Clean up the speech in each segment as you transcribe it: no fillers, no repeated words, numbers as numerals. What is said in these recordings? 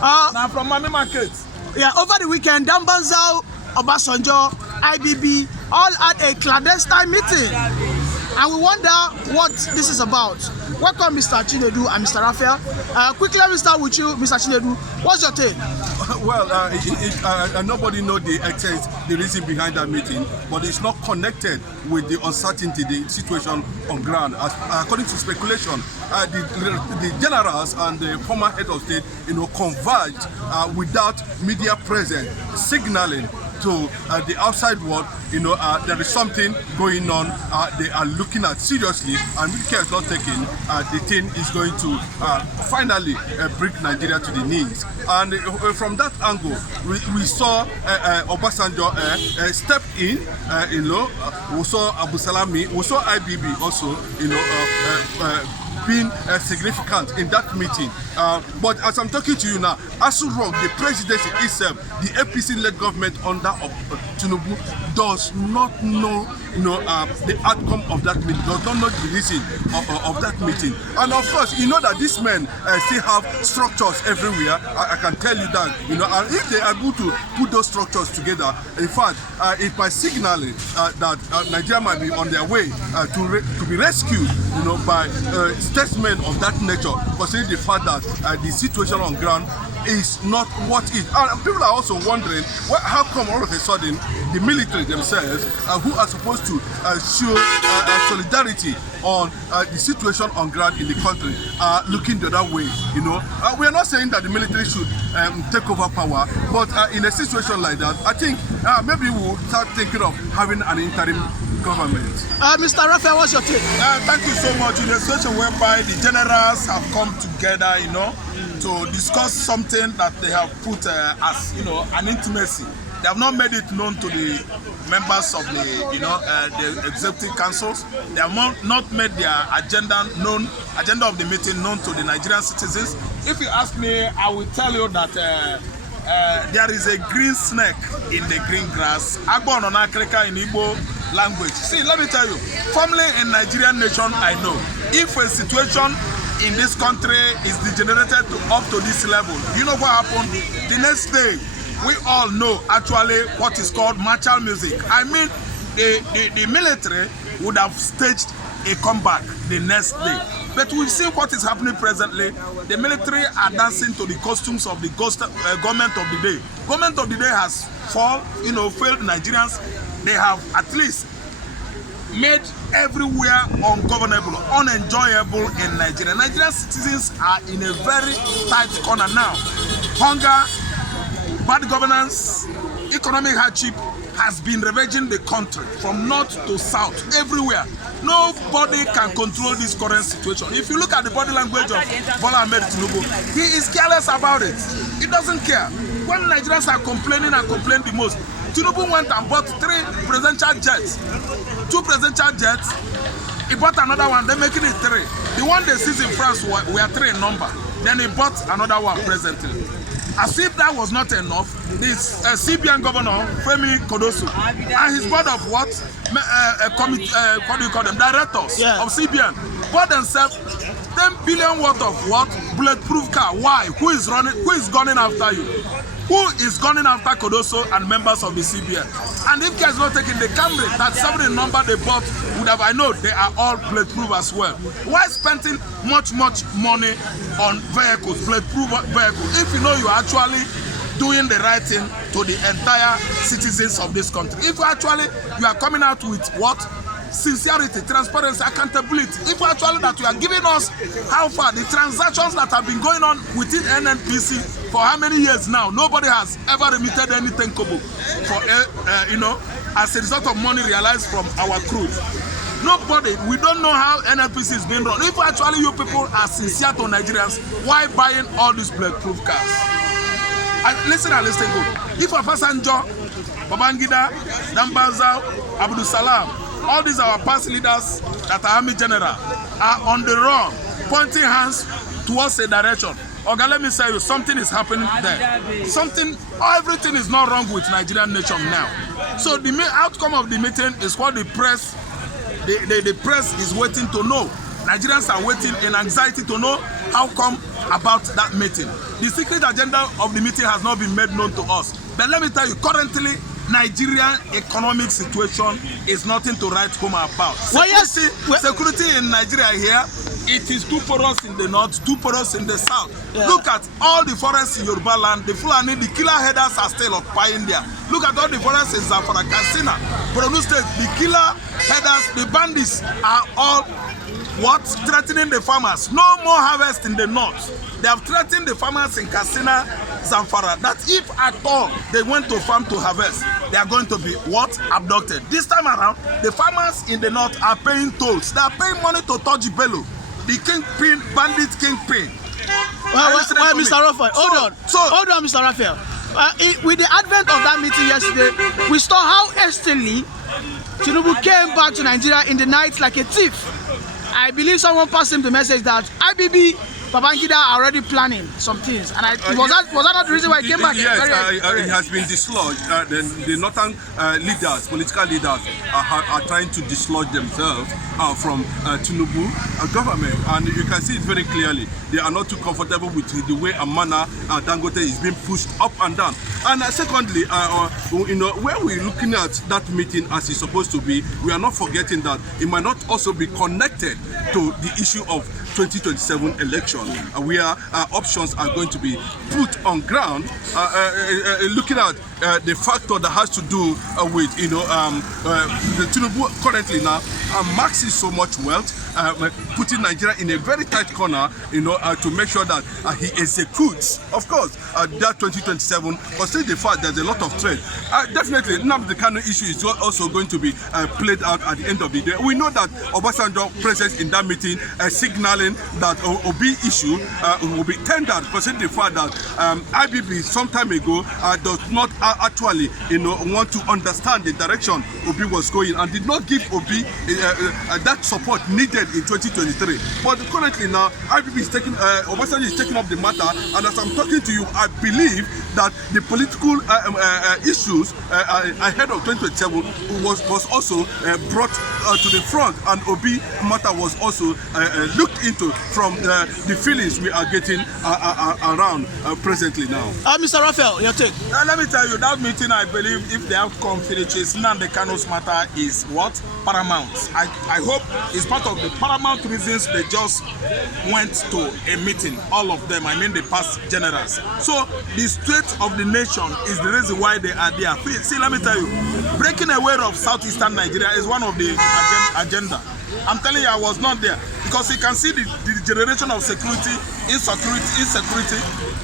Now from Money Market. Yeah, over the weekend, Dambanzao, Obasanjo, IBB all had a clandestine meeting. And we wonder what this is about. Welcome, Mr. Chinedu and Mr. Raphael. Quickly, let me start with you, Mr. Chinedu. What's your take? Well, nobody knows the reason behind that meeting, but it's not connected with the uncertainty, the situation on ground. According to speculation, the generals and the former head of state, converged without media presence, signaling to the outside world, there is something going on. They are looking at seriously, and if care is not taken, the thing is going to finally bring Nigeria to the knees. And from that angle, we saw Obasanjo step in. We saw Abu Salami, we saw IBB also, being significant in that meeting. But as I'm talking to you now, Asu Rock, the presidency itself, the APC-led government under TINUBU, does not know the outcome of that meeting, does not know the reason of that meeting. And of course, you know that these men still have structures everywhere. I can tell you that, and if they are able to put those structures together, in fact, it might signal that Nigeria might be on their way to be rescued, by statesmen of that nature, considering the fact that the situation on ground is not what is. And people are also wondering, how come all of a sudden the military themselves, who are supposed to show solidarity on the situation on ground in the country, are looking the other way. We are not saying that the military should take over power, but in a situation like that, I think maybe we'll start thinking of having an interim government. Mr. Raphael, what's your take? Thank you so much. In a situation whereby the generals have come together, to discuss something that they have put as an intimacy. They have not made it known to the members of the executive councils. They have not made their agenda of the meeting known to the Nigerian citizens. If you ask me, I will tell you that there is a green snake in the green grass. Agbo onakreka in Igbo language. See, let me tell you, firmly in Nigerian nation, I know if a situation in this country is degenerated up to this level, you know what happened? The next day, we all know actually what is called martial music. I mean, the military would have staged a comeback the next day. But we've seen what is happening presently. The military are dancing to the costumes of the government of the day. Government of the day has failed Nigerians. They have at least made everywhere ungovernable, unenjoyable in Nigeria. Nigerian citizens are in a very tight corner now. Hunger, bad governance, economic hardship has been ravaging the country from north to south, everywhere. Nobody can control this current situation. If you look at the body language of Bola Ahmed Tinubu, he is careless about it. He doesn't care. When Nigerians are complaining and complain the most, Tinubu went and bought 3 presidential jets, 2 presidential jets. He bought another one, they're making it 3. The one they seized in France were 3 in number. Then he bought another one presently. As if that was not enough, this CBN governor, Femi Kodosu, and his board of what? What do you call them? Directors of CBN, bought themselves 10 billion worth of what? Bulletproof car. Why? Who is gunning after you? Who is gunning after Kodoso and members of the CBN? And if care is not taken, the Camry, that 7 in number they bought, would have, I know, they are all bulletproof as well. Why spending much money on vehicles, bulletproof vehicles, if you know you are actually doing the right thing to the entire citizens of this country? If you are coming out with what? Sincerity, transparency, accountability. If actually that you are giving us how far the transactions that have been going on within NNPC for how many years now, nobody has ever remitted anything kobo for as a result of money realized from our crude. Nobody. We don't know how NNPC is being run. If actually you people are sincere to Nigerians, why buying all these bulletproof cars? And listen good. If Obasanjo, Babangida, Dambanzao, Abdul Salam, all these our past leaders that are army general are on the run, pointing hands towards a direction. Okay, let me say you, something is happening there. Everything is not wrong with Nigerian nation now. So the main outcome of the meeting is what the press is waiting to know. Nigerians are waiting in anxiety to know how come about that meeting. The secret agenda of the meeting has not been made known to us. But let me tell you, currently, Nigerian economic situation is nothing to write home about. Security in Nigeria here, it is too porous in the north, too porous in the south. Yeah. Look at all the forests in Yoruba land, the Fulani, the killer headers are still occupying there. Look at all the forests in Zamfara, Katsina, Borno State, the killer headers, the bandits are all threatening the farmers. No more harvest in the north. They have threatened the farmers in Katsina, Zamfara, that if at all they went to farm to harvest, they are going to be abducted. This time around, the farmers in the north are paying tolls. They are paying money to Toji Bello, the kingpin, bandit kingpin. Well, Mr. Raphael, hold on, Mr. Raphael. With the advent of that meeting yesterday, we saw how hastily TINUBU came back to Nigeria in the night like a thief. I believe someone passed him the message that IBB Babangida are already planning some things, and was that not the reason why he came back? Yes, it has been dislodged. The northern leaders, political leaders, are trying to dislodge themselves from TINUBU government, and you can see it very clearly. They are not too comfortable with the way and manner Dangote is being pushed up and down. And secondly, you know, when we're looking at that meeting as it's supposed to be, we are not forgetting that it might not also be connected to the issue of 2027 election, where options are going to be put on ground, looking at the factor that has to do with, you know, the TINUBU currently now maxes so much wealth, putting Nigeria in a very tight corner, you know, to make sure that he executes, of course, that 2027. Considering the fact there's a lot of trade, definitely the Kanu issue is also going to be played out at the end of the day. We know that Obasanjo presence in that meeting signaling that Obi issue will be tendered, considering the fact that IBB some time ago does not actually, you know, want to understand the direction Obi was going and did not give Obi that support needed in 2023. But currently now, IBB is taking, Obasanjo is taking up the matter, and as I'm talking to you, I believe that the political issues ahead of 2027 was also brought to the front, and Obi matter was also looked into from the feelings we are getting around presently now. Mr. Raphael, your take. Let me tell you, that meeting, I believe, if the outcome finishes, Nnamdi Kanu's matter is what? Paramount. I hope it's part of the paramount reasons they just went to a meeting, all of them, I mean the past generals. So the state of the nation is the reason why they are there. See, let me tell you, breaking away of southeastern Nigeria is one of the agenda. I'm telling you, I was not there, because you can see the degeneration of security, insecurity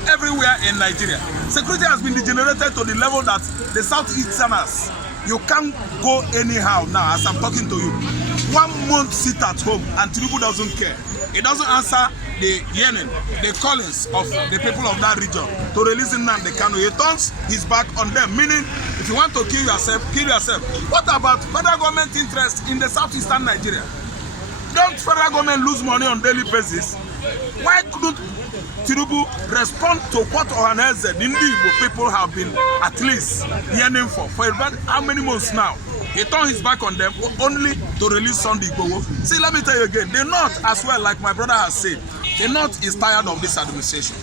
everywhere in Nigeria. Security has been degenerated to the level that the southeasterners, you can't go anyhow now as I'm talking to you. 1 month sit at home and TINUBU doesn't care. It doesn't answer the yearning, the callings of the people of that region to release Nnamdi Kanu. He turns his back on them, meaning if you want to kill yourself, kill yourself. What about federal government interest in the southeastern Nigeria? Don't federal government lose money on daily basis? Why couldn't TINUBU respond to what Ohaneze, the Igbo people have been at least yearning for about how many months now? He turned his back on them only to release Sunday Igboho. See, let me tell you again, the North as well, like my brother has said, the North is tired of this administration.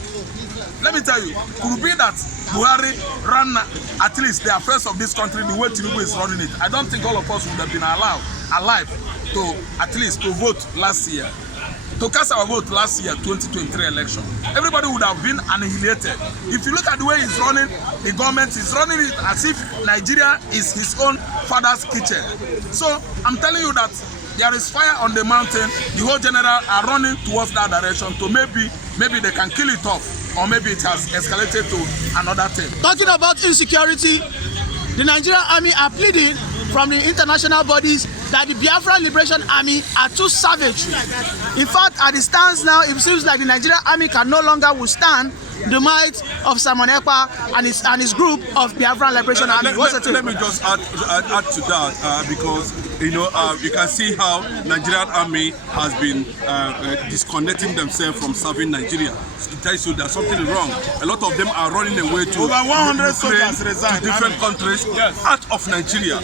Let me tell you, could it be that Buhari ran at least the affairs of this country the way TINUBU is running it? I don't think all of us would have been alive to at least to vote last year. To cast our vote last year, 2023 election. Everybody would have been annihilated. If you look at the way he's running, the government is running it as if Nigeria is his own father's kitchen. So I'm telling you that there is fire on the mountain. The whole general are running towards that direction. So maybe they can kill it off, or maybe it has escalated to another thing. Talking about insecurity, the Nigerian army are pleading from the international bodies that the Biafra Liberation Army are too savage. In fact, at the stance now, it seems like the Nigerian army can no longer withstand the might of Simon Ekpa and his group of Biafran Liberation Army. Let me just add to that because you can see how Nigerian army has been disconnecting themselves from serving Nigeria. It tells you there's something wrong. A lot of them are running away to over 100 Ukraine, soldiers resigned, to different countries out of Nigeria.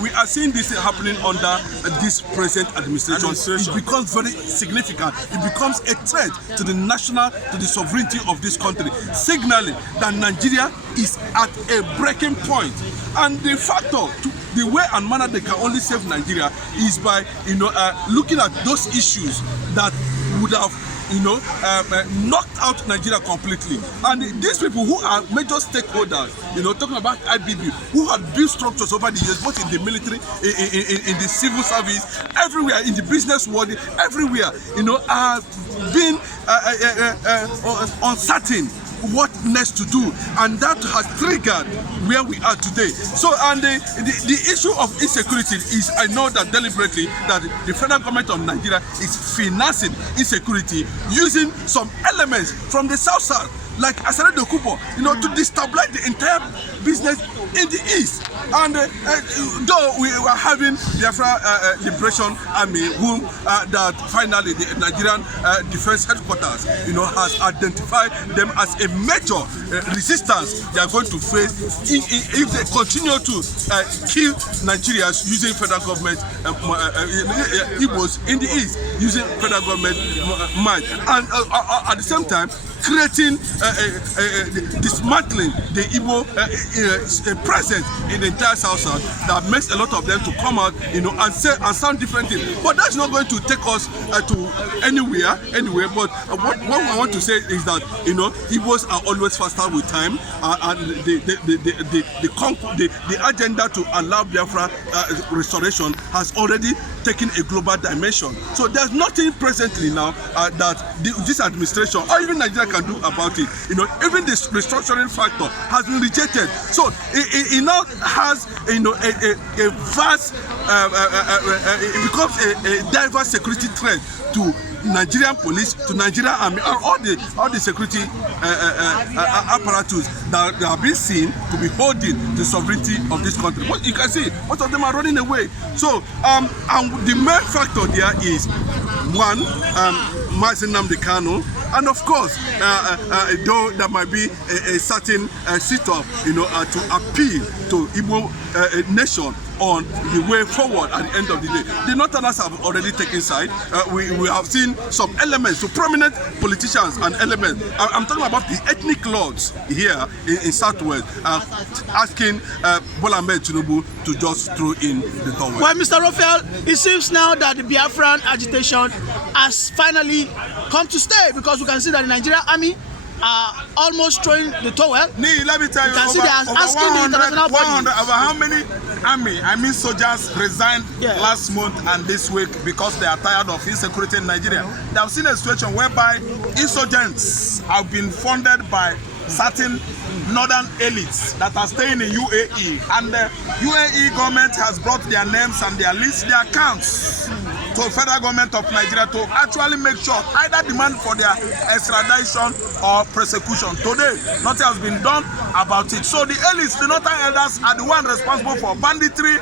We are seeing this happening under this present administration. It becomes very significant. It becomes a threat to the sovereignty of this country, signaling that Nigeria is at a breaking point. And the factor, the way and manner they can only save Nigeria is by looking at those issues that would have knocked out Nigeria completely. And these people who are major stakeholders, talking about IBB, who have built structures over the years, both in the military, in the civil service, everywhere, in the business world, everywhere, are being uncertain what next to do, and that has triggered where we are today. So, and the issue of insecurity is, I know that deliberately that the federal government of Nigeria is financing insecurity using some elements from the south, like Asare Dokubo, to destabilize the entire business in the east. And though we were having Biafra Liberation Army, whom that finally the Nigerian Defense Headquarters, has identified them as a major resistance they are going to face if they continue to kill Nigerians using federal government Igbos in the east using federal government might, and at the same time creating dismantling the Igbo presence in the entire South that makes a lot of them to come out, and say and sound different things. But that's not going to take us to anywhere. But what I want to say is that Igbos are always faster with time, and the agenda to allow Biafra restoration has already taken a global dimension. So there's nothing presently now that this administration or even Nigeria can do about it. Even this restructuring factor has been rejected. So it now has a vast it becomes a diverse security threat to Nigerian police, to Nigerian army, and all the security apparatus that have been seen to be holding the sovereignty of this country. But you can see most of them are running away. So and the main factor there is one, Mazi Nnamdi Kanu, and of course, though there might be a certain sit-up, to appeal to Igbo nation on the way forward at the end of the day. The Northerners have already taken side. We have seen some elements, so prominent politicians and elements. I'm talking about the ethnic lords here in Southwest, asking Bola Ahmed Tinubu to just throw in the towel. Well, Mr. Raphael, it seems now that the Biafran agitation has finally come to stay, because we can see that the Nigerian army are almost throwing the towel. Let me tell you, can see they are asking the international body. Over how many soldiers resigned last month and this week because they are tired of insecurity in Nigeria. They have seen a situation whereby insurgents have been funded by certain northern elites that are staying in UAE, and the UAE government has brought their names and their lists, their accounts to the federal government of Nigeria to actually make sure either demand for their extradition or persecution. Today, nothing has been done about it. So the elites, the northern elders, are the ones responsible for banditry,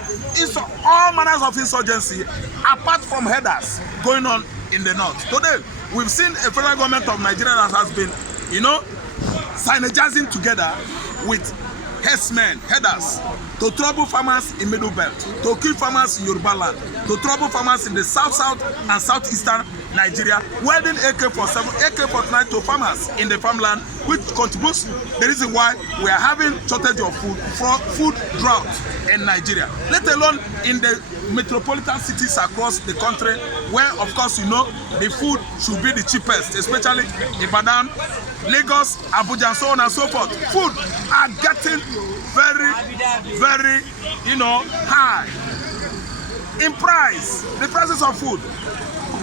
all manners of insurgency, apart from headers going on in the north. Today, we've seen a federal government of Nigeria that has been, synergizing together with herdsmen, headers, to trouble farmers in Middle Belt, to kill farmers in Yoruba land, to trouble farmers in the south and southeastern Nigeria, welding AK-47, AK-49 to farmers in the farmland, which contributes the reason why we are having shortage of food drought in Nigeria, let alone in the metropolitan cities across the country, where of course the food should be the cheapest, especially Ibadan, Lagos, Abuja, and so on and so forth. Food are getting very, very, high in price. The prices of food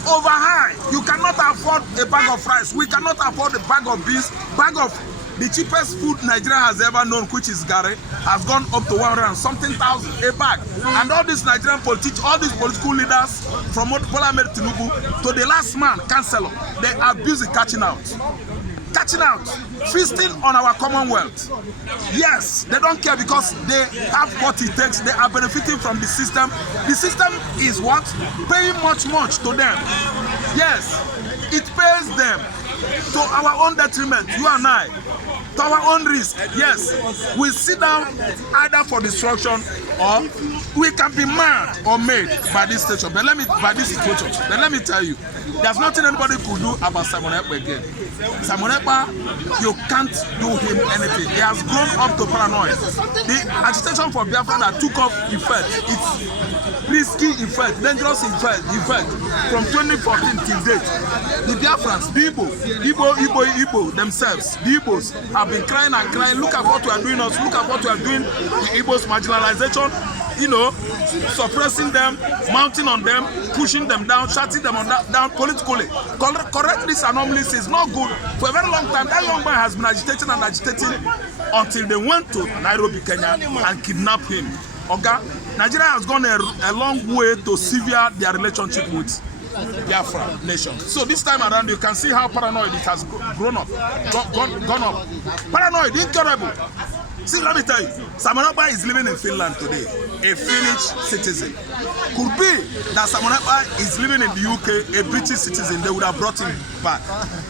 over high. You cannot afford a bag of rice. We cannot afford a bag of beans. Bag of the cheapest food Nigeria has ever known, which is Gare, has gone up to 100 and something thousand a bag. And all these Nigerian politicians, all these political leaders, from Bola Ahmed Tinubu to the last man, Chancellor, they are busy catching out. catching out, feasting on our commonwealth. Yes, they don't care because they have what it takes. They are benefiting from the system. The system is what? Paying much to them. Yes, it pays them to our own detriment, you and I. To our own risk. Yes, we sit down either for destruction or we can be mad or made by this situation. But let me tell you, there's nothing anybody could do about Simon Ekpa again. Simon Ekpa, you can't do him anything. He has grown up to paranoid. The agitation for Biafra that took off effect, it's risky effect, dangerous effect from 2014 till date. The Biafrans, the Igbo themselves, the Igbos have been crying and crying. Look at what we are doing us. Look at what we are doing. The Igbos marginalization, you know, suppressing them, mounting on them, pushing them down, shutting them down politically. Correct these anomalies is not good. For a very long time, that young man has been agitating until they went to Nairobi, Kenya and kidnapped him. Okay? Nigeria has gone a long way to sever their relationship with Biafra nation. So this time around, you can see how paranoid it has gone up. Paranoid, incurable. See, let me tell you, Simon Ekpa is living in Finland today, a Finnish citizen. Could be that Simon Ekpa is living in the UK, a British citizen. They would have brought him back.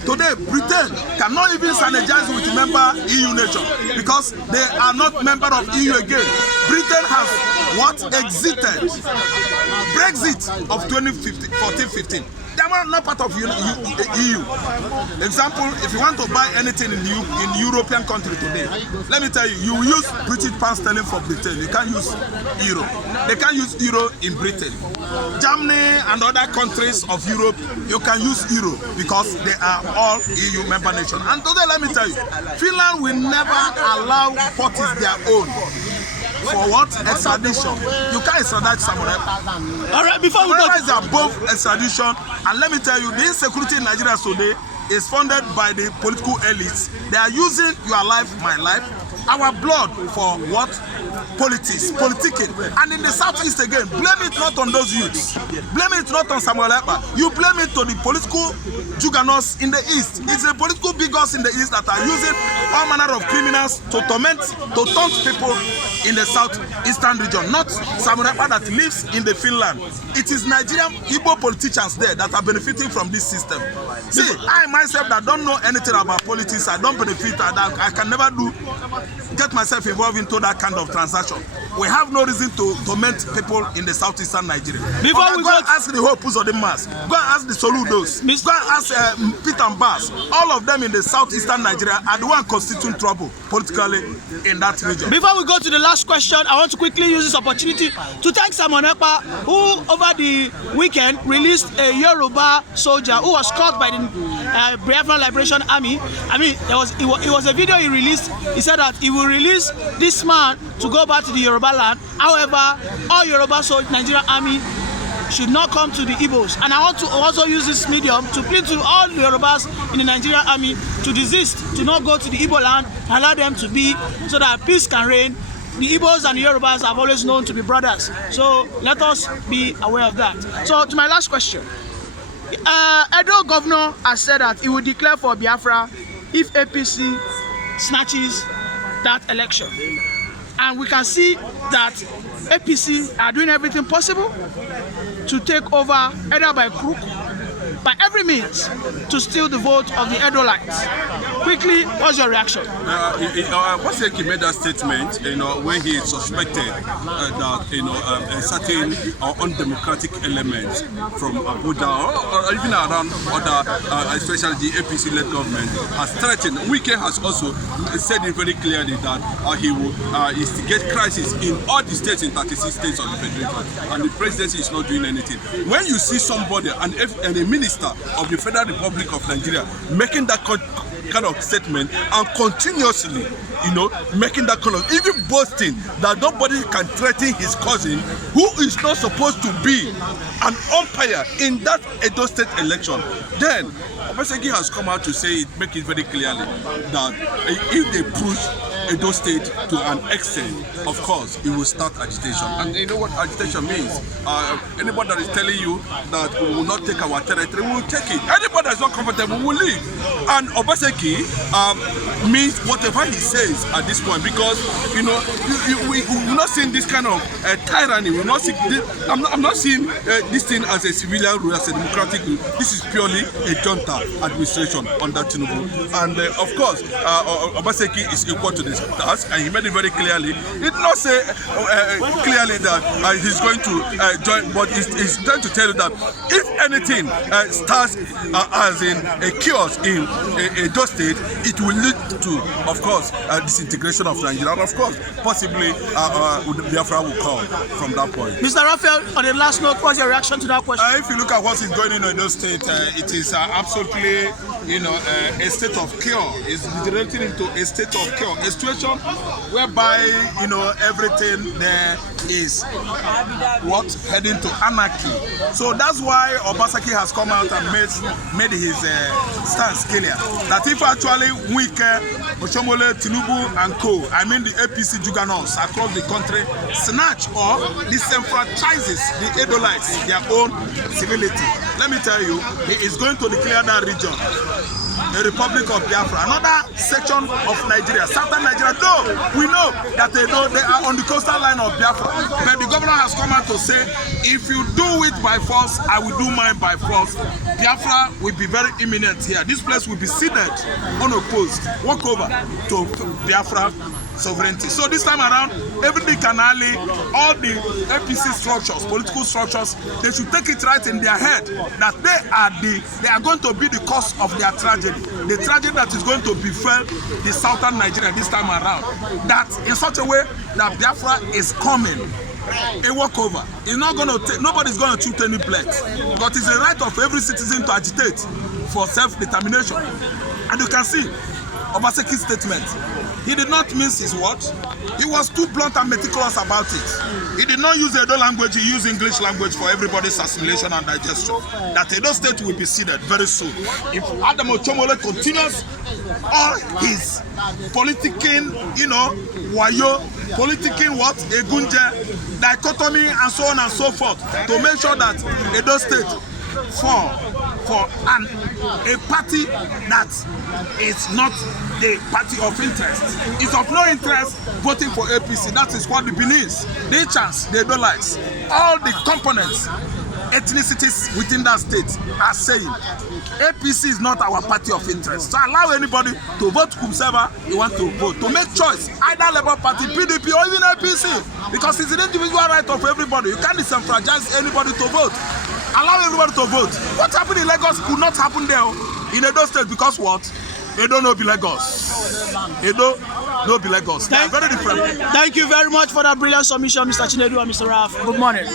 Today, Britain cannot even synergize with member EU nation because they are not member of EU again. Britain has what? Exited. Brexit of 2014-15. They are not part of EU. Example, if you want to buy anything in the European country today, let me tell you, you use British pound sterling for Britain. You can't use euro. They can't use euro in Britain. Germany and other countries of Europe, you can use euro because they are all EU member nations. And today, let me tell you, Finland will never allow what is their own. For what? Extradition. You can't extradite Simon Ekpa. All right, before we go, is above extradition. And let me tell you, the insecurity in Nigeria today is funded by the political elites. They are using your life, my life, our blood for what? Politics, politicking. And in the southeast again, blame it not on those youths. Blame it not on Samuel Ekpa. You blame it to the political juggernauts in the east. It's the political bigots in the east that are using all manner of criminals to taunt people in the southeastern region. Not Samuel Ekpa that lives in the Finland. It is Nigerian Igbo politicians there that are benefiting from this system. See, I myself that don't know anything about politics, I don't benefit, I can never get myself involved into that kind of transaction. We have no reason to torment people in the southeastern Nigeria. Before we go and ask the Hopus of the Mass, go and ask the Soludos, go and ask Peter and Bass. All of them in the southeastern Nigeria are the one constituting trouble politically in that region. Before we go to the last question, I want to quickly use this opportunity to thank Simon Ekpa, who over the weekend released a Yoruba soldier who was caught by the Biafran Liberation Army. I mean, it was a video he released. He said that he will release this man to go back to the Yoruba land. However, all Yoruba Nigerian army should not come to the Igbos. And I want to also use this medium to plead to all the Yorubas in the Nigerian army to desist, to not go to the Igbo land, allow them to be, so that peace can reign. The Igbos and the Yorubas have always known to be brothers. So let us be aware of that. So to my last question. Edo governor has said that he will declare for Biafra if APC snatches that election. And we can see that APC are doing everything possible to take over either by crook, by every means, to steal the vote of the Edolites. Quickly, what's your reaction? He made that statement, when he suspected that, a certain undemocratic elements from Abuja or even around other, especially the APC-led government, has threatened. Wike has also said it very clearly that he will instigate crisis in all the states, in 36 states of the federation, and the presidency is not doing anything. When you see somebody, and a minister of the Federal Republic of Nigeria making that kind of statement and continuously, making that kind of, even boasting that nobody can threaten his cousin who is not supposed to be an umpire in that Edo State election, then Obaseki has come out to say it, make it very clearly that if they push Edo State to an extent, of course, it will start agitation. And you know what agitation means? Anybody that is telling you that we will not take our territory, we will take it. Anybody that is not comfortable will leave. And Obaseki means whatever he says at this point, because we're not seeing this kind of tyranny. We're not seeing this, I'm not seeing this thing as a civilian rule, as a democratic rule. This is purely a junta administration under TINUBU. And of course, Obaseki is equal to this task, and he made it very clearly. He did not say clearly that he's going to join, but he's trying to tell you that if anything starts as in a chaos in Edo State, it will lead to, of course, disintegration of Nigeria. And of course, possibly Biafra will come from that point. Mr. Raphael, on the last note, what's your reaction to that question? If you look at what is going on in Edo State, it is absolutely, a state of chaos. It's degenerating into a state of chaos, a situation whereby, everything there is heading to anarchy. So that's why Obaseki has come out and made his stance clear that if actually Wike, Oshomole, TINUBU and co, I mean the APC juggernauts across the country, snatch or disenfranchises the Edolites, their own civility, let me tell you, he is going to declare that region a Republic of Biafra, another section of Nigeria, southern Nigeria. Though we know that they are on the coastal line of Biafra, but the governor has come out to say, if you do it by force, I will do mine by force. Biafra will be very imminent here. This place will be ceded unopposed, walk over to Biafra sovereignty. So this time around, everything can ally, all the APC structures, political structures, they should take it right in their head that they are going to be the cause of their tragedy. The tragedy that is going to befall the southern Nigeria this time around. That in such a way that Biafra is coming. A walkover. It's not going to take, nobody's going to shoot any blood. But it's a right of every citizen to agitate for self-determination. And you can see Obaseki's statement. He did not mince his words. He was too blunt and meticulous about it. He did not use Edo language, he used English language for everybody's assimilation and digestion. That Edo State will be ceded very soon. If Adam Ochomole continues all his politicking, wayo, politicking what? Egunje, dichotomy and so on and so forth, to make sure that Edo State for a party that is not the party of interest. It's of no interest voting for APC. That is what the Benin's, the Chants, the Edolites, all the components, ethnicities within that state are saying APC is not our party of interest. So allow anybody to vote whomever you want to vote, to make choice, either Labour Party, PDP, or even APC, because it's an individual right of everybody. You can't disenfranchise anybody to vote. Allow everybody to vote. What happened in Lagos could not happen there in Edo State, because what? Edo no be Lagos. Edo no be Lagos. They are very different. Thank you very much for that brilliant submission, Mr. Chinedu and Mr. Raf. Good morning.